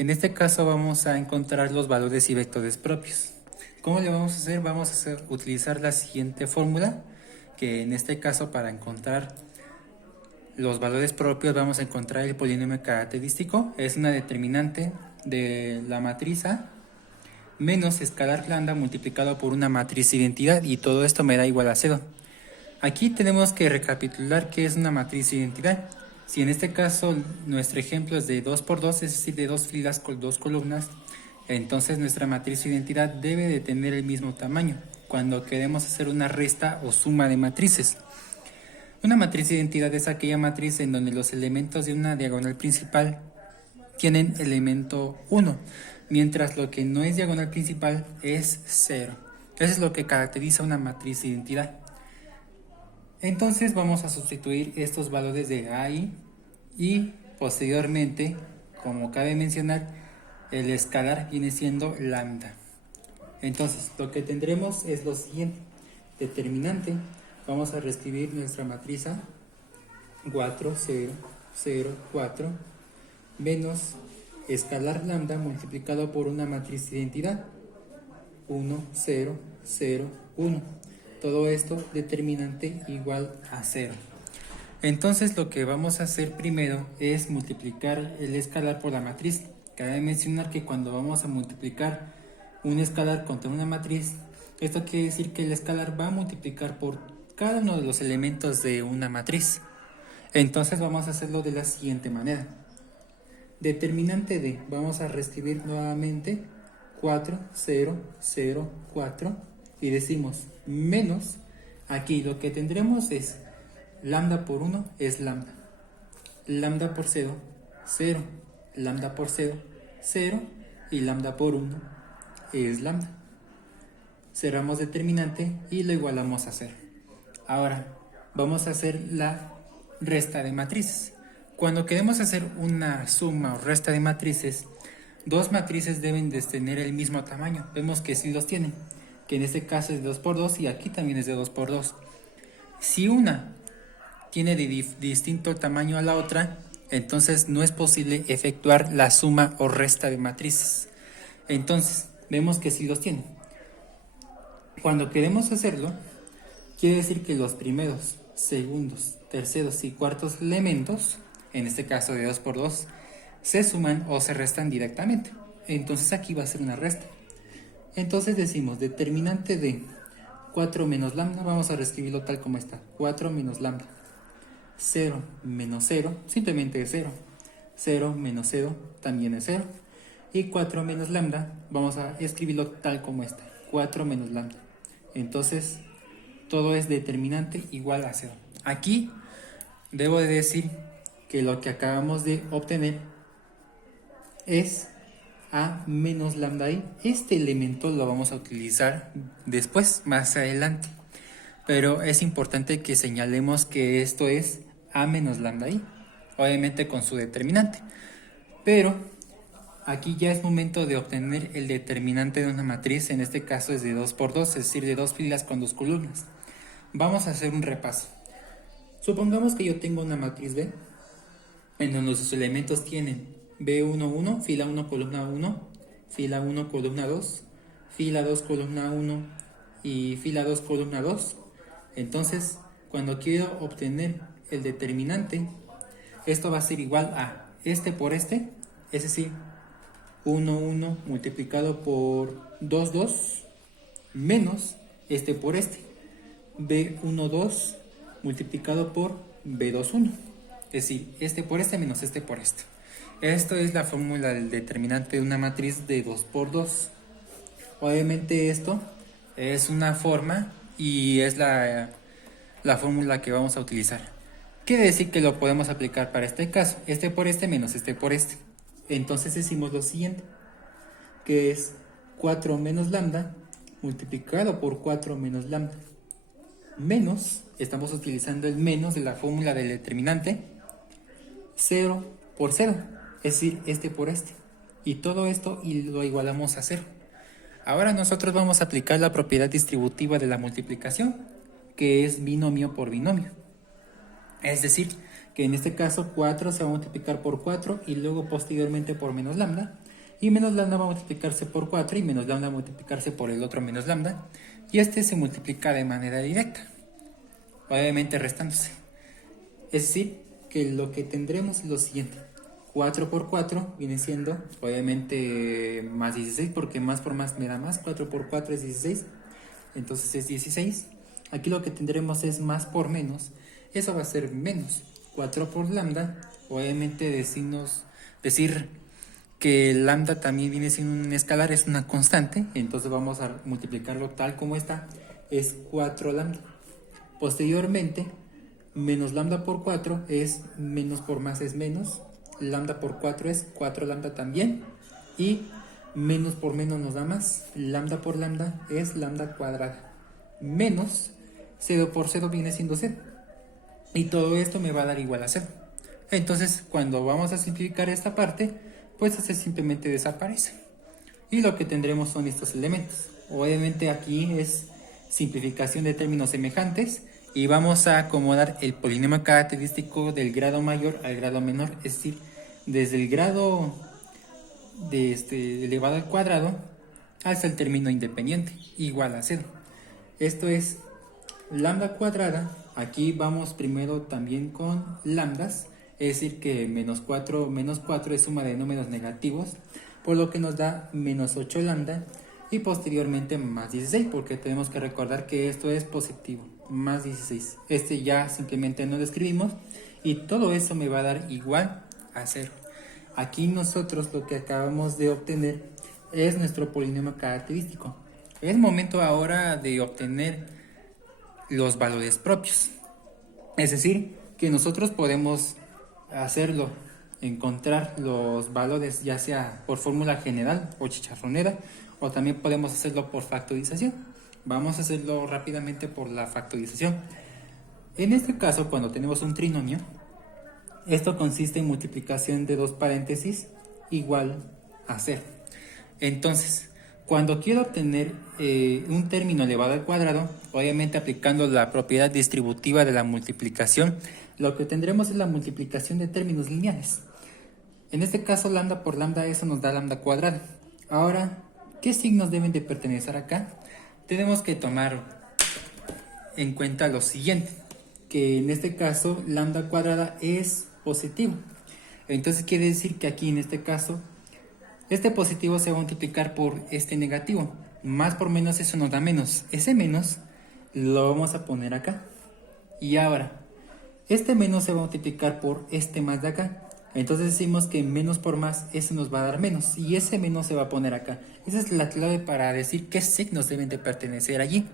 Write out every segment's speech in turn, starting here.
En este caso vamos a encontrar los valores y vectores propios. ¿Cómo le vamos a hacer? Utilizar la siguiente fórmula, que en este caso para encontrar los valores propios vamos a encontrar el polinomio característico. Es una determinante de la matriz A menos escalar lambda multiplicado por una matriz identidad, y todo esto me da igual a 0. Aquí tenemos que recapitular qué es una matriz identidad. Si en este caso nuestro ejemplo es de 2 por 2, es decir, de 2 filas con 2 columnas, entonces nuestra matriz identidad debe de tener el mismo tamaño cuando queremos hacer una resta o suma de matrices. Una matriz identidad es aquella matriz en donde los elementos de una diagonal principal tienen elemento 1, mientras lo que no es diagonal principal es 0. Eso es lo que caracteriza una matriz identidad. Entonces vamos a sustituir estos valores de A y posteriormente, como cabe mencionar, el escalar viene siendo lambda. Entonces lo que tendremos es lo siguiente: determinante, vamos a reescribir nuestra matriz A, 4, 0, 0, 4, menos escalar lambda multiplicado por una matriz de identidad, 1, 0, 0, 1. Todo esto determinante igual a 0. Entonces lo que vamos a hacer primero es multiplicar el escalar por la matriz. Cabe mencionar que cuando vamos a multiplicar un escalar contra una matriz, esto quiere decir que el escalar va a multiplicar por cada uno de los elementos de una matriz. Entonces vamos a hacerlo de la siguiente manera. Determinante de, vamos a reescribir nuevamente 4, 0, 0, 4 y decimos menos, aquí lo que tendremos es lambda por 1 es lambda, lambda por 0, 0, lambda por 0, 0 y lambda por 1 es lambda. Cerramos determinante y lo igualamos a 0. Ahora vamos a hacer la resta de matrices. Cuando queremos hacer una suma o resta de matrices, dos matrices deben de tener el mismo tamaño. Vemos que sí los tienen, que en este caso es de 2 por 2 y aquí también es de 2 por 2. Si una tiene de distinto tamaño a la otra, entonces no es posible efectuar la suma o resta de matrices. Entonces vemos que sí los tienen. Cuando queremos hacerlo, quiere decir que los primeros, segundos, terceros y cuartos elementos, en este caso de 2 por 2, se suman o se restan directamente. Entonces aquí va a ser una resta. Entonces decimos determinante de 4 menos lambda, vamos a reescribirlo tal como está, 4 menos lambda, 0 menos 0, simplemente es 0, 0 menos 0 también es 0, y 4 menos lambda, vamos a escribirlo tal como está, 4 menos lambda. Entonces todo es determinante igual a 0. Aquí debo de decir que lo que acabamos de obtener es A menos lambda I. Este elemento lo vamos a utilizar después, más adelante, pero es importante que señalemos que esto es A menos lambda I, obviamente con su determinante. Pero aquí ya es momento de obtener el determinante de una matriz. En este caso es de 2 por 2, es decir, de 2 filas con 2 columnas. Vamos a hacer un repaso. Supongamos que yo tengo una matriz B en donde sus elementos tienen B1, 1, fila 1, columna 1, fila 1, columna 2, fila 2, columna 1 y fila 2, columna 2. Entonces, cuando quiero obtener el determinante, esto va a ser igual a este por este, es decir, 1, 1 multiplicado por 2, 2, menos este por este, B1, 2 multiplicado por B2, 1. Es decir, este por este menos este por este. Esto es la fórmula del determinante de una matriz de 2 por 2. Obviamente esto es una forma y es la fórmula que vamos a utilizar. Quiere decir que lo podemos aplicar para este caso. Este por este menos este por este. Entonces decimos lo siguiente, que es 4 menos lambda multiplicado por 4 menos lambda. Menos, estamos utilizando el menos de la fórmula del determinante, 0 por 0, es decir, este por este. Y todo esto y lo igualamos a 0. Ahora nosotros vamos a aplicar la propiedad distributiva de la multiplicación, que es binomio por binomio. Es decir, que en este caso 4 se va a multiplicar por 4 y luego posteriormente por menos lambda, y menos lambda va a multiplicarse por 4 y menos lambda va a multiplicarse por el otro menos lambda, y este se multiplica de manera directa, obviamente restándose. Es decir, que lo que tendremos es lo siguiente: 4 por 4 viene siendo obviamente más 16, porque más por más me da más. 4 por 4 es 16, entonces es 16. Aquí lo que tendremos es más por menos, eso va a ser menos 4 por lambda. Obviamente decir que lambda también viene siendo un escalar, es una constante, entonces vamos a multiplicarlo tal como está, es 4 lambda. Posteriormente, menos lambda por 4 es menos por más es menos, lambda por 4 es 4 lambda también, y menos por menos nos da más, lambda por lambda es lambda cuadrada, menos 0 por 0 viene siendo 0, y todo esto me va a dar igual a 0. Entonces, cuando vamos a simplificar esta parte, pues este simplemente desaparece, y lo que tendremos son estos elementos. Obviamente aquí es simplificación de términos semejantes, y vamos a acomodar el polinomio característico del grado mayor al grado menor, es decir, desde el grado de elevado al cuadrado hasta el término independiente, igual a 0. Esto es lambda cuadrada. Aquí vamos primero también con lambdas, es decir que menos 4 es suma de números negativos, por lo que nos da menos 8 lambda, y posteriormente más 16, porque tenemos que recordar que esto es positivo, más 16. Este ya simplemente no lo escribimos, y todo eso me va a dar igual a 0. Aquí nosotros lo que acabamos de obtener es nuestro polinomio característico. Es momento ahora de obtener los valores propios. Es decir, que nosotros podemos hacerlo, encontrar los valores ya sea por fórmula general o chicharronera, o también podemos hacerlo por factorización. Vamos a hacerlo rápidamente por la factorización. En este caso, cuando tenemos un trinomio, esto consiste en multiplicación de dos paréntesis igual a 0. Entonces, cuando quiero obtener un término elevado al cuadrado, obviamente aplicando la propiedad distributiva de la multiplicación, lo que tendremos es la multiplicación de términos lineales. En este caso, lambda por lambda, eso nos da lambda cuadrada. Ahora, ¿qué signos deben de pertenecer acá? Tenemos que tomar en cuenta lo siguiente, que en este caso lambda cuadrada es positivo. Entonces quiere decir que aquí en este caso este positivo se va a multiplicar por este negativo. Más por menos, eso nos da menos. Ese menos lo vamos a poner acá. Y ahora, este menos se va a multiplicar por este más de acá. Entonces decimos que menos por más, eso nos va a dar menos. Y ese menos se va a poner acá. Esa es la clave para decir qué signos deben de pertenecer allí.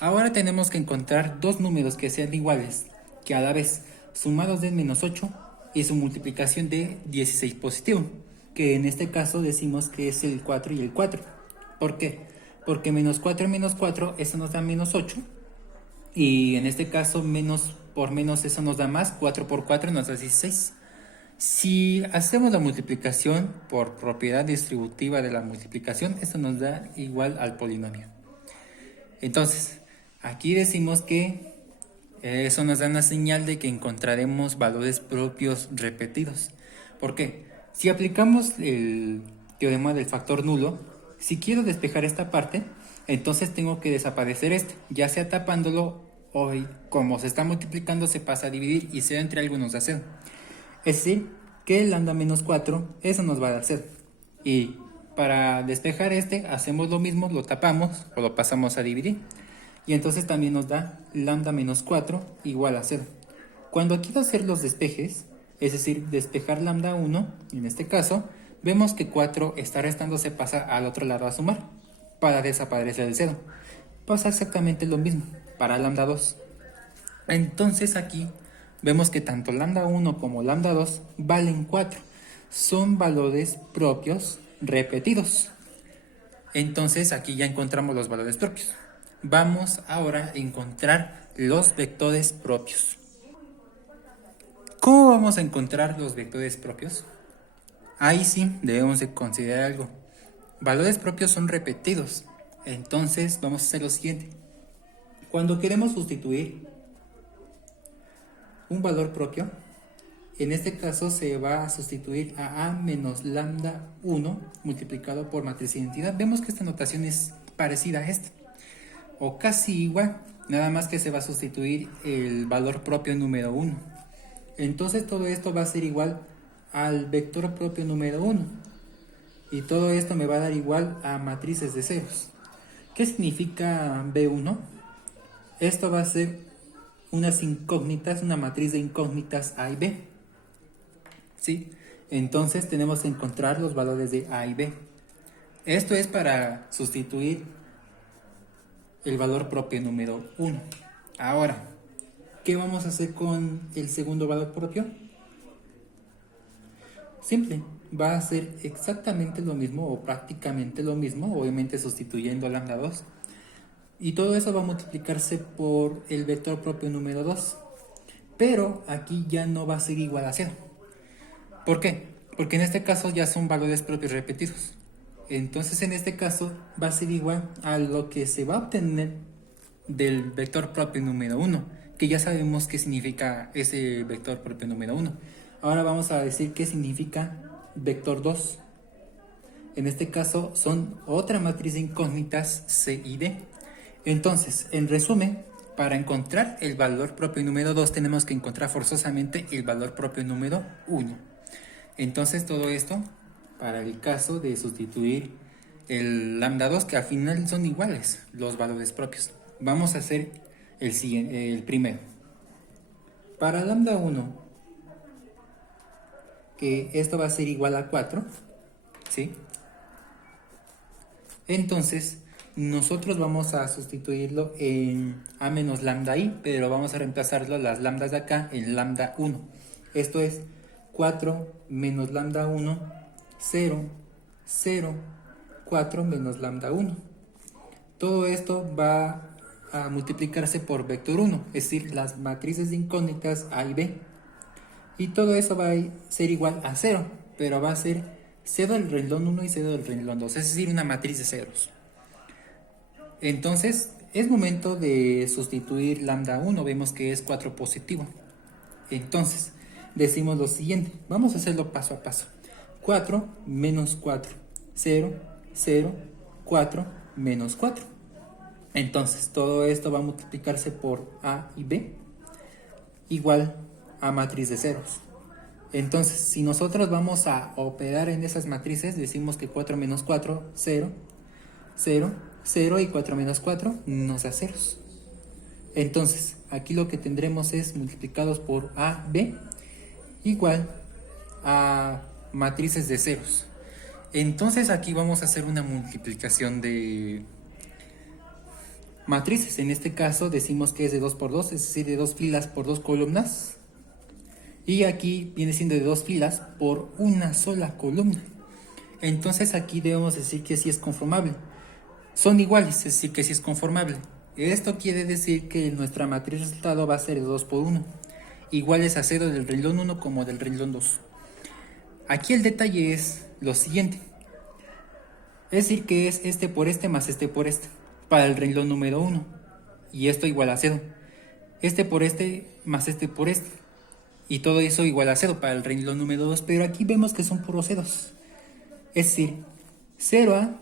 Ahora tenemos que encontrar dos números que sean iguales, que a la vez sumados den menos 8 y su multiplicación de 16 positivo, que en este caso decimos que es el 4 y el 4. ¿Por qué? Porque menos 4 y menos 4, eso nos da menos 8, y en este caso menos por menos, eso nos da más. 4 por 4 nos da 16. Si hacemos la multiplicación por propiedad distributiva de la multiplicación, esto nos da igual al polinomio. Entonces, aquí decimos que eso nos da una señal de que encontraremos valores propios repetidos. ¿Por qué? Si aplicamos el teorema del factor nulo, si quiero despejar esta parte, entonces tengo que desaparecer este, ya sea tapándolo o como se está multiplicando se pasa a dividir y 0 entre algunos da 0. Es decir, que el lambda menos 4, eso nos va a dar 0. Y para despejar este, hacemos lo mismo, lo tapamos o lo pasamos a dividir. Y entonces también nos da lambda menos 4 igual a 0. Cuando quiero hacer los despejes, es decir, despejar lambda 1, en este caso, vemos que 4 está restando, se pasa al otro lado a sumar, para desaparecer el 0. Pasa exactamente lo mismo para lambda 2. Entonces aquí vemos que tanto lambda 1 como lambda 2 valen 4. Son valores propios repetidos. Entonces aquí ya encontramos los valores propios. Vamos ahora a encontrar los vectores propios. ¿Cómo vamos a encontrar los vectores propios? Ahí sí debemos de considerar algo. Valores propios son repetidos. Entonces vamos a hacer lo siguiente. Cuando queremos sustituir un valor propio, En este caso se va a sustituir a menos lambda 1 multiplicado por matriz de identidad. Vemos que esta notación es parecida a esta, o casi igual, nada más que se va a sustituir el valor propio número 1. Entonces todo esto va a ser igual al vector propio número 1. Y todo esto me va a dar igual a matrices de ceros. ¿Qué significa B1? Esto va a ser unas incógnitas, una matriz de incógnitas A y B. ¿Sí? Entonces tenemos que encontrar los valores de A y B. Esto es para sustituir el valor propio número 1. Ahora, ¿qué vamos a hacer con el segundo valor propio? Simple, va a ser exactamente lo mismo o prácticamente lo mismo, obviamente sustituyendo lambda 2. Y todo eso va a multiplicarse por el vector propio número 2. Pero aquí ya no va a ser igual a 0. ¿Por qué? Porque en este caso ya son valores propios repetidos. Entonces en este caso va a ser igual a lo que se va a obtener del vector propio número 1, que ya sabemos qué significa ese vector propio número 1. Ahora vamos a decir qué significa vector 2. En este caso son otra matriz de incógnitas C y D. Entonces, en resumen, para encontrar el valor propio número 2 tenemos que encontrar forzosamente el valor propio número 1. Entonces todo esto para el caso de sustituir el lambda 2, que al final son iguales los valores propios. Vamos a hacer el primero. Para lambda 1, que esto va a ser igual a 4, ¿sí? Entonces, nosotros vamos a sustituirlo en a menos lambda i, pero vamos a reemplazarlo las lambdas de acá en lambda 1. Esto es 4 menos lambda 1, 0, 0, 4 menos lambda 1. Todo esto va a multiplicarse por vector 1, es decir, las matrices de incógnitas A y B. Y todo eso va a ser igual a 0, pero va a ser 0 del renglón 1 y 0 del renglón 2, es decir, una matriz de ceros. Entonces, es momento de sustituir lambda 1, vemos que es 4 positivo. Entonces, decimos lo siguiente, vamos a hacerlo paso a paso. 4 menos 4, 0, 0, 4 menos 4. Entonces, todo esto va a multiplicarse por A y B, igual a matriz de ceros. Entonces, si nosotros vamos a operar en esas matrices, decimos que 4 menos 4, 0, 0, 0 y 4 menos 4 nos da ceros. Entonces, aquí lo que tendremos es multiplicados por A, B, igual a matrices de ceros. Entonces aquí vamos a hacer una multiplicación de matrices. En este caso decimos que es de 2 por 2, es decir, de 2 filas por 2 columnas. Y aquí viene siendo de 2 filas por una sola columna. Entonces aquí debemos decir que sí es conformable. Son iguales, es decir, que sí es conformable. Esto quiere decir que nuestra matriz resultado va a ser de 2 por 1. Iguales a 0 del renglón 1 como del renglón 2. Aquí el detalle es lo siguiente. Es decir, que es este por este más este por este. Para el renglón número 1. Y esto igual a 0. Este por este más este por este. Y todo eso igual a 0 para el renglón número 2. Pero aquí vemos que son puros ceros. Es decir, 0A,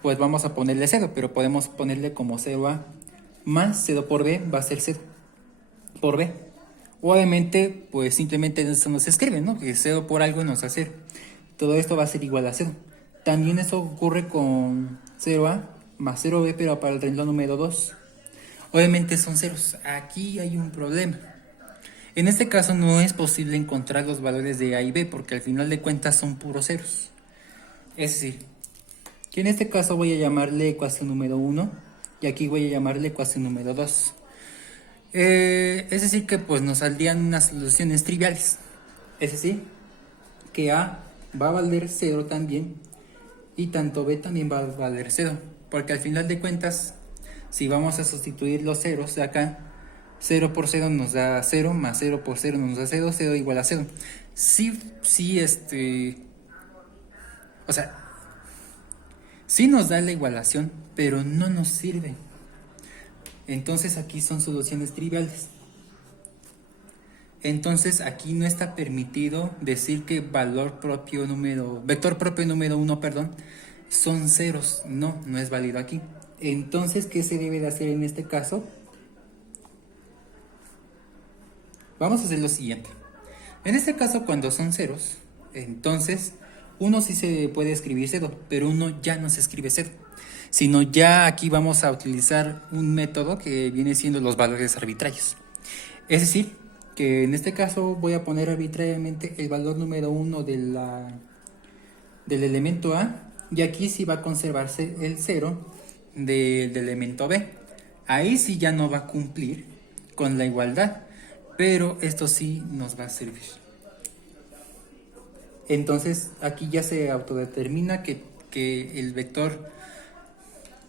pues vamos a ponerle 0. Pero podemos ponerle como 0A más 0 por B va a ser 0 por B. Obviamente, pues simplemente eso nos escribe, ¿no? Que 0 por algo nos da 0. Todo esto va a ser igual a 0. También eso ocurre con 0A más 0B, pero para el renglón número 2. Obviamente son ceros. Aquí hay un problema. En este caso no es posible encontrar los valores de A y B, porque al final de cuentas son puros ceros. Es decir, que en este caso voy a llamarle ecuación número 1 y aquí voy a llamarle ecuación número 2. Es decir, que pues nos saldrían unas soluciones triviales. Es decir, que A va a valer 0 también y tanto B también va a valer 0. Porque al final de cuentas, si vamos a sustituir los ceros de acá, 0 por 0 nos da 0, más 0 por 0 nos da 0, 0 igual a 0. O sea, sí nos da la igualación, pero no nos sirve. Entonces aquí son soluciones triviales. Entonces aquí no está permitido decir que vector propio número 1, perdón, son ceros. No, no es válido aquí. Entonces, ¿qué se debe de hacer en este caso? Vamos a hacer lo siguiente. En este caso, cuando son ceros, entonces uno sí se puede escribir cero, pero uno ya no se escribe cero, sino ya aquí vamos a utilizar un método que viene siendo los valores arbitrarios. Es decir, que en este caso voy a poner arbitrariamente el valor número 1 del elemento A, y aquí sí va a conservarse el 0 del elemento B. Ahí sí ya no va a cumplir con la igualdad, pero esto sí nos va a servir. Entonces aquí ya se autodetermina que el vector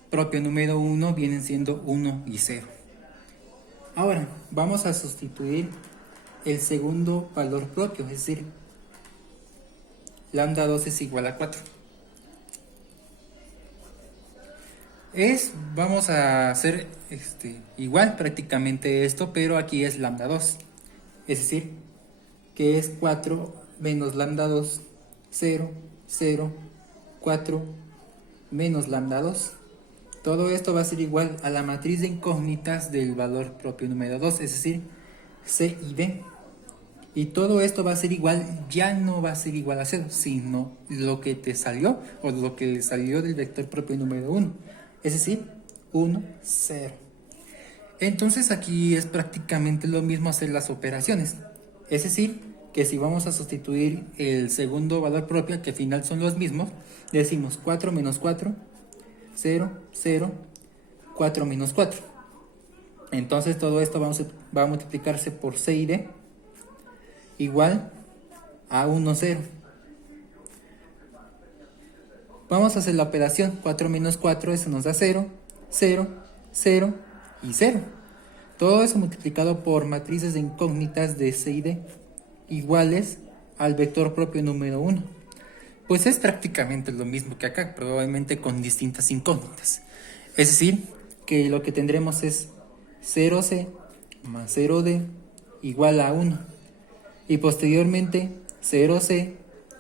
propio número 1 vienen siendo 1 y 0. Ahora vamos a sustituir el segundo valor propio, es decir, lambda 2 es igual a 4. Vamos a hacer igual prácticamente esto, pero aquí es lambda 2. Es decir, que es 4 menos lambda 2, 0, 0, 4 menos lambda 2. Todo esto va a ser igual a la matriz de incógnitas del valor propio número 2, es decir, C y D. Y todo esto va a ser igual, ya no va a ser igual a 0, sino lo que te salió o lo que le salió del vector propio número 1. Es decir, 1, 0. Entonces aquí es prácticamente lo mismo hacer las operaciones. Es decir, que si vamos a sustituir el segundo valor propio, que al final son los mismos, decimos 4 menos 4, 0, 0, 4 menos 4. Entonces todo esto va a multiplicarse por C y D, igual a 1, 0. Vamos a hacer la operación 4 menos 4, eso nos da 0, 0, 0 y 0. Todo eso multiplicado por matrices de incógnitas de C y D iguales al vector propio número 1. Pues es prácticamente lo mismo que acá, probablemente con distintas incógnitas. Es decir, que lo que tendremos es 0C más 0D igual a 1. Y posteriormente 0C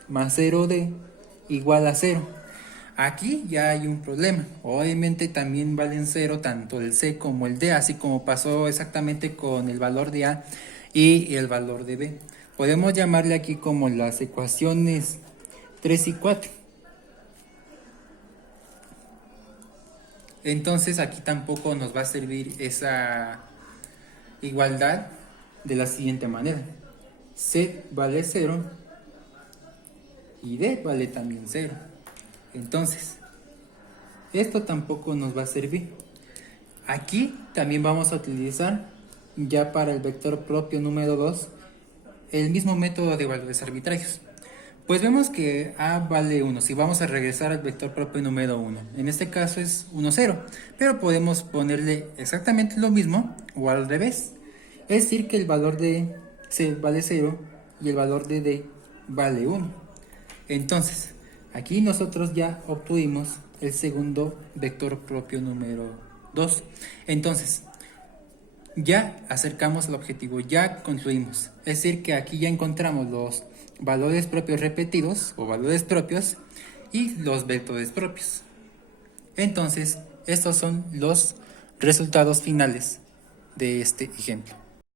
más 0D igual a 0. Aquí ya hay un problema. Obviamente también valen 0 tanto el C como el D, así como pasó exactamente con el valor de A y el valor de B. Podemos llamarle aquí como las ecuaciones 3 y 4. Entonces aquí tampoco nos va a servir esa igualdad de la siguiente manera. C vale 0 y D vale también 0. Entonces, esto tampoco nos va a servir. Aquí también vamos a utilizar, ya para el vector propio número 2, el mismo método de valores arbitrarios. Pues vemos que A vale 1, si vamos a regresar al vector propio número 1. En este caso es 1, 0, pero podemos ponerle exactamente lo mismo o al revés. Es decir, que el valor de C vale 0 y el valor de D vale 1. Entonces, aquí nosotros ya obtuvimos el segundo vector propio número 2. Entonces, ya acercamos al objetivo, ya concluimos. Es decir, que aquí ya encontramos los valores propios repetidos o valores propios y los vectores propios. Entonces, estos son los resultados finales de este ejemplo.